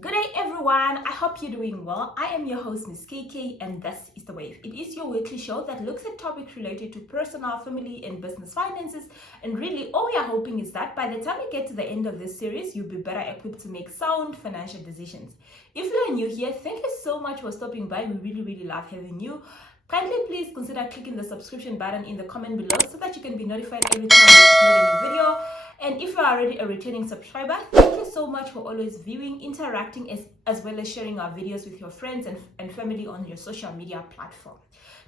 Good day, everyone. I hope you're doing well. I am your host, Miss KK, and this is The Wave. It is your weekly show that looks at topics related to personal, family, and business finances. And really, all we are hoping is that by the time you get to the end of this series, you'll be better equipped to make sound financial decisions. If you're new here, thank you so much for stopping by. We really love having you. Kindly please consider clicking the subscription button in the comment below so that you can be notified every time we upload a new video. And if you're already a returning subscriber, thank you so much for always viewing, interacting, as well as sharing our videos with your friends and family on your social media platform.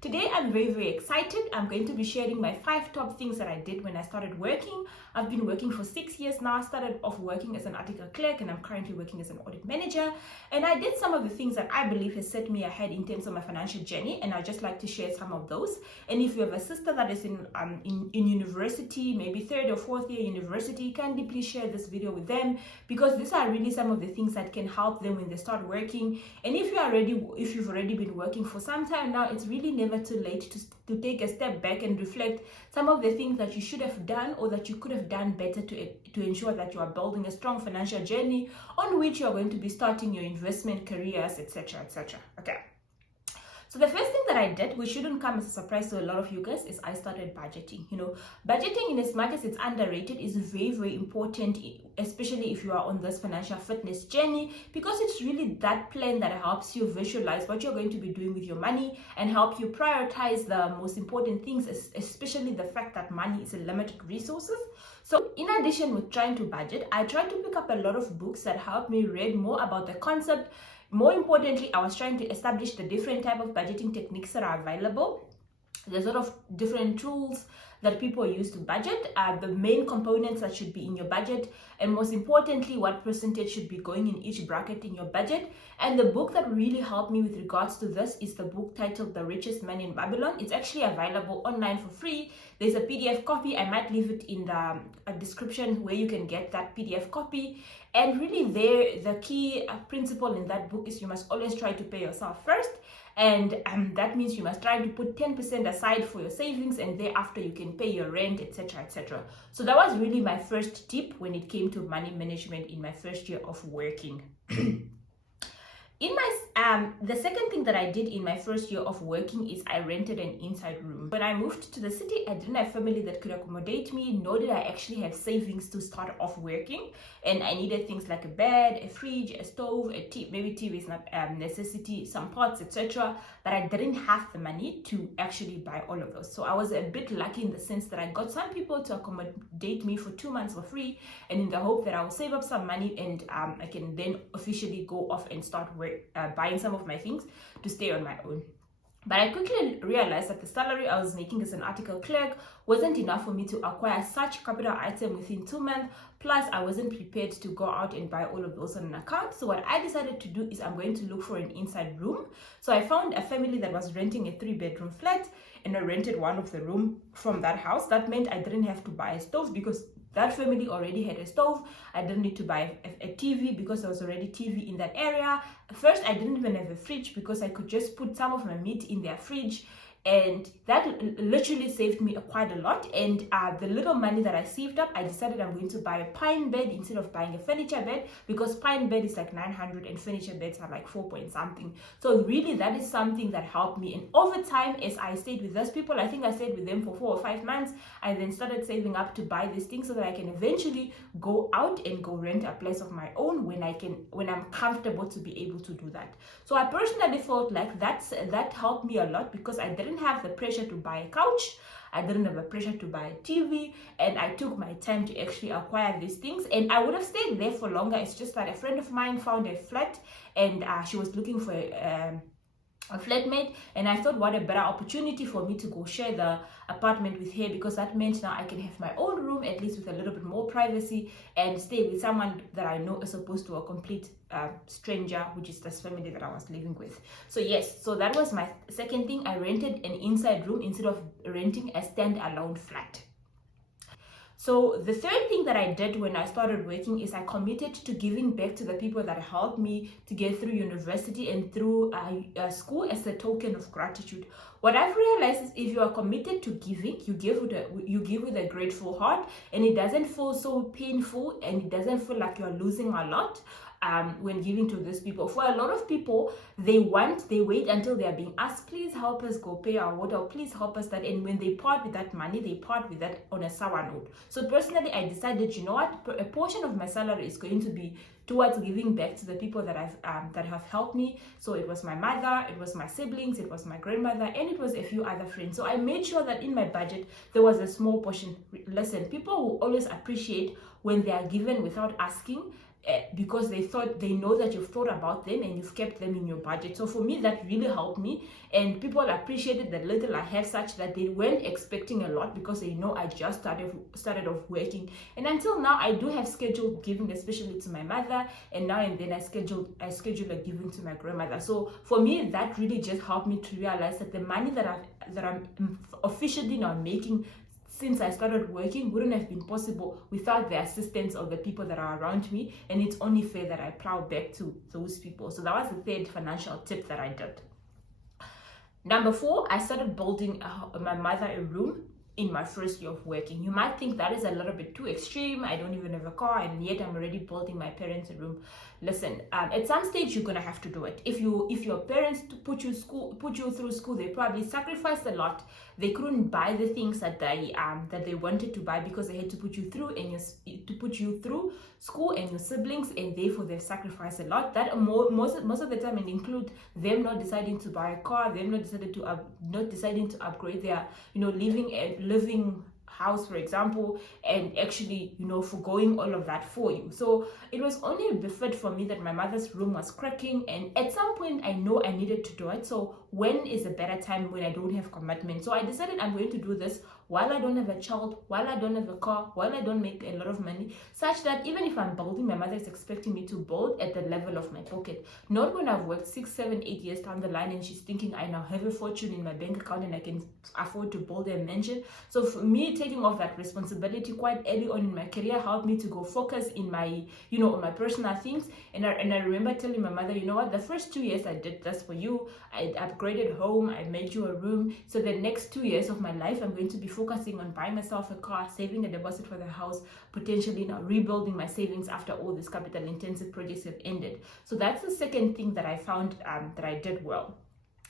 Today, I'm very excited. I'm going to be sharing my 5 top things that I did when I started working. I've been working for 6 years now. I started off working as an article clerk and I'm currently working as an audit manager. And I did some of the things that I believe has set me ahead in terms of my financial journey. And I'd just like to share some of those. And if you have a sister that is in university, maybe 3rd or 4th year university, kindly please share this video with them, because these are really some of the things that can help them when they start working. And if you've already been working for some time now, it's really never too late to take a step back and reflect some of the things that you should have done or that you could have done better to ensure that you are building a strong financial journey on which you are going to be starting your investment careers, etc. Okay. So the first thing that I did, which shouldn't come as a surprise to a lot of you guys, is I started budgeting. Budgeting, in as much as it's underrated, is very important, especially if you are on this financial fitness journey, because it's really that plan that helps you visualize what you're going to be doing with your money and help you prioritize the most important things, especially the fact that money is a limited resources. So in addition with trying to budget, I tried to pick up a lot of books that helped me read more about the concept. More importantly, I was trying to establish the different type of budgeting techniques that are available. There's a lot of different tools that people use to budget, the main components that should be in your budget, and most importantly, what percentage should be going in each bracket in your budget. And the book that really helped me with regards to this is the book titled The Richest Man in Babylon. It's actually available online for free. There's a PDF copy. I might leave it in the description where you can get that PDF copy. And really the key principle in that book is you must always try to pay yourself first. And that means you must try to put 10% aside for your savings, and thereafter you can pay your rent, etc. So that was really my first tip when it came to money management in my first year of working. The second thing that I did in my first year of working is I rented an inside room. When I moved to the city, I didn't have family that could accommodate me, nor did I actually have savings to start off working. And I needed things like a bed, a fridge, a stove, maybe TV is not a necessity, some pots, etc. But I didn't have the money to actually buy all of those. So I was a bit lucky in the sense that I got some people to accommodate me for 2 months for free, and in the hope that I will save up some money and I can then officially go off and start buying some of my things to stay on my own. But I quickly realized that the salary I was making as an article clerk wasn't enough for me to acquire such capital item within 2 months. Plus, I wasn't prepared to go out and buy all of those on an account. So what I decided to do is I'm going to look for an inside room. So I found a family that was renting a 3-bedroom flat, and I rented one of the room from that house. That meant I didn't have to buy a stove because that family already had a stove. I didn't need to buy a TV because there was already TV in that area. First, I didn't even have a fridge because I could just put some of my meat in their fridge. And that literally saved me quite a lot. And the little money that I saved up, I decided I'm going to buy a pine bed instead of buying a furniture bed, because pine bed is like 900 and furniture beds are like 4 point something. So really that is something that helped me. And over time, as I stayed with those people, I think I stayed with them for 4 or 5 months, I then started saving up to buy these things so that I can eventually go out and go rent a place of my own when I'm comfortable to be able to do that. So I personally felt like that helped me a lot, because I didn't have the pressure to buy a couch, I didn't have a pressure to buy a TV, and I took my time to actually acquire these things. And I would have stayed there for longer. It's just that a friend of mine found a flat, and she was looking for a flatmate, and I thought what a better opportunity for me to go share the apartment with her, because that meant now I can have my own room, at least with a little bit more privacy, and stay with someone that I know as opposed to a complete stranger, which is this family that I was living with. So yes, so that was my second thing. I rented an inside room instead of renting a standalone flat. So the third thing that I did when I started working is I committed to giving back to the people that helped me to get through university and through school as a token of gratitude. What I've realized is if you are committed to giving, you give with a grateful heart, and it doesn't feel so painful and it doesn't feel like you're losing a lot. when giving to these people. For a lot of people, they wait until they are being asked, please help us go pay our water, or please help us that, and when they part with that money, they part with that on a sour note. So personally, I decided, you know what, a portion of my salary is going to be towards giving back to the people that have helped me. So it was my mother, it was my siblings, it was my grandmother, and it was a few other friends. So I made sure that in my budget there was a small portion. Listen, people will always appreciate when they are given without asking, because they know that you've thought about them and you've kept them in your budget. So for me, that really helped me, and people appreciated the little I have, such that they weren't expecting a lot, because they know I just started off working. And until now, I do have scheduled giving, especially to my mother, and now and then I schedule a giving to my grandmother. So for me, that really just helped me to realize that the money that I'm officially now making since I started working wouldn't have been possible without the assistance of the people that are around me, and it's only fair that I plow back to those people. So that was the third financial tip that I did. Number 4, I started building my mother a room in my first year of working. You might think that is a little bit too extreme. I don't even have a car, and yet I'm already building my parents a room. Listen, at some stage you're gonna have to do it. If your parents put you through school, they probably sacrificed a lot. They couldn't buy the things that they wanted to buy, because they had to put you through school and your siblings, and therefore they've sacrificed a lot. That most of the time, and include them not deciding to buy a car, them not deciding to upgrade their living house, for example, and actually forgoing all of that for you. So it was only a benefit for me that my mother's room was cracking, and at some point I know I needed to do it. So when is a better time when I don't have commitment? So I decided I'm going to do this while I don't have a child, while I don't have a car, while I don't make a lot of money, such that even if I'm building, my mother is expecting me to build at the level of my pocket. Not when I've worked 6, 7, 8 years down the line and she's thinking I now have a fortune in my bank account and I can afford to build a mansion. So for me, taking off that responsibility quite early on in my career helped me to go focus in my, on my personal things. And I remember telling my mother, you know what, the first 2 years I did this for you. I upgraded home, I made you a room. So the next 2 years of my life, I'm going to be focusing on buying myself a car, saving a deposit for the house, potentially now rebuilding my savings after all these capital intensive projects have ended. So that's the second thing that I found that I did well.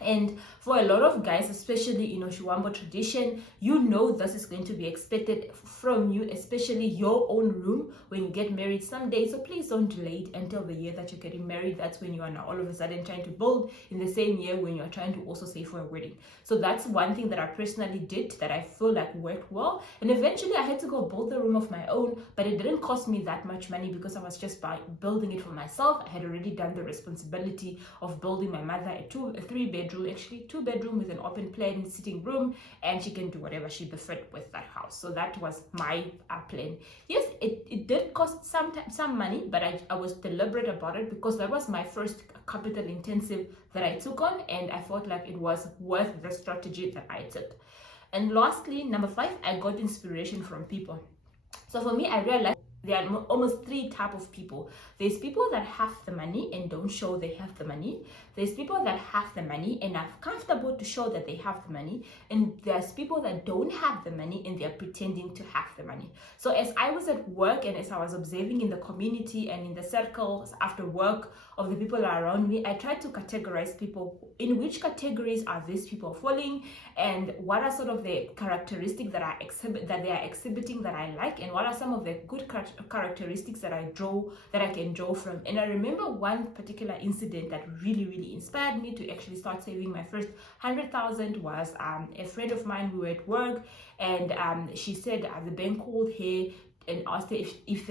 And for a lot of guys, especially Shivambo tradition, this is going to be expected from you, especially your own room when you get married someday. So please don't delay it until the year that you're getting married. That's when you are now all of a sudden trying to build in the same year when you're trying to also save for a wedding. So that's one thing that I personally did that I feel like worked well. And eventually I had to go build the room of my own, but it didn't cost me that much money because I was just building it for myself. I had already done the responsibility of building my mother a 3-bedroom, actually 2-bedroom with an open plan sitting room, and she can do whatever she befit with that house. So that was my plan. Yes, it did cost some money, but I was deliberate about it because that was my first capital intensive that I took on, and I felt like it was worth the strategy that I took. And lastly, number 5, I got inspiration from people. So for me, I realized there are almost 3 types of people. There's people that have the money and don't show they have the money. There's people that have the money and are comfortable to show that they have the money. And there's people that don't have the money and they're pretending to have the money. So as I was at work and as I was observing in the community and in the circles after work of the people around me, I tried to categorize people. In which categories are these people falling, and what are sort of the characteristics that they are exhibiting that I like, and what are some of the good characteristics that I can draw from. And I remember one particular incident that really inspired me to actually start saving. My first 100,000 was a friend of mine. We were at work, and she said the bank called her and asked her if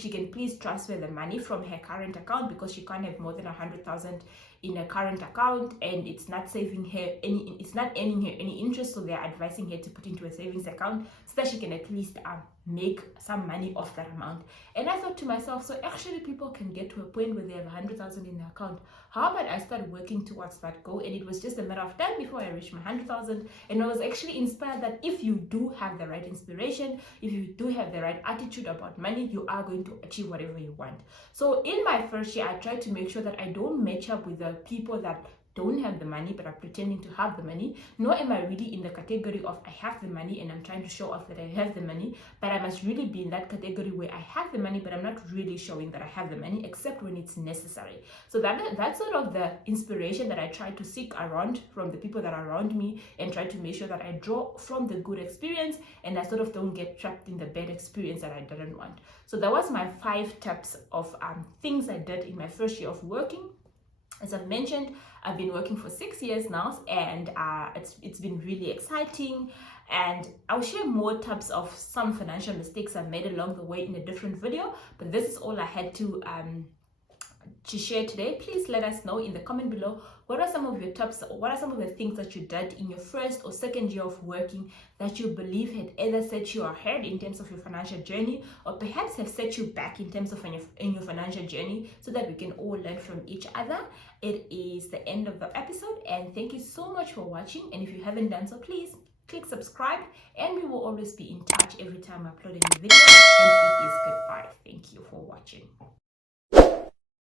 she can please transfer the money from her current account, because she can't have more than 100,000 in a current account, and it's not earning her any interest. So they're advising her to put into a savings account so that she can at least make some money off that amount. And I thought to myself, so actually people can get to a point where they have 100,000 in their account. How about I start working towards that goal? And it was just a matter of time before I reached my 100,000. And I was actually inspired that if you do have the right inspiration, if you do have the right attitude about money, you are going to achieve whatever you want. So in my first year, I tried to make sure that I don't match up with the people that don't have the money but are pretending to have the money, nor am I really in the category of I have the money and I'm trying to show off that I have the money, but I must really be in that category where I have the money but I'm not really showing that I have the money except when it's necessary. So that's sort of the inspiration that I try to seek around from the people that are around me, and try to make sure that I draw from the good experience and I sort of don't get trapped in the bad experience that I didn't want. So that was my 5 tips of things I did in my first year of working. As I've mentioned, I've been working for 6 years now, and it's been really exciting. And I'll share more tips of some financial mistakes I've made along the way in a different video. But this is all I had to share today. Please let us know in the comment below, what are some of your tips, or what are some of the things that you did in your first or second year of working that you believe had either set you ahead in terms of your financial journey, or perhaps have set you back in terms of in your financial journey, so that we can all learn from each other. It is the end of the episode, and thank you so much for watching. And if you haven't done so, please click subscribe, and we will always be in touch every time I upload a new video. And it is goodbye. Thank you for watching.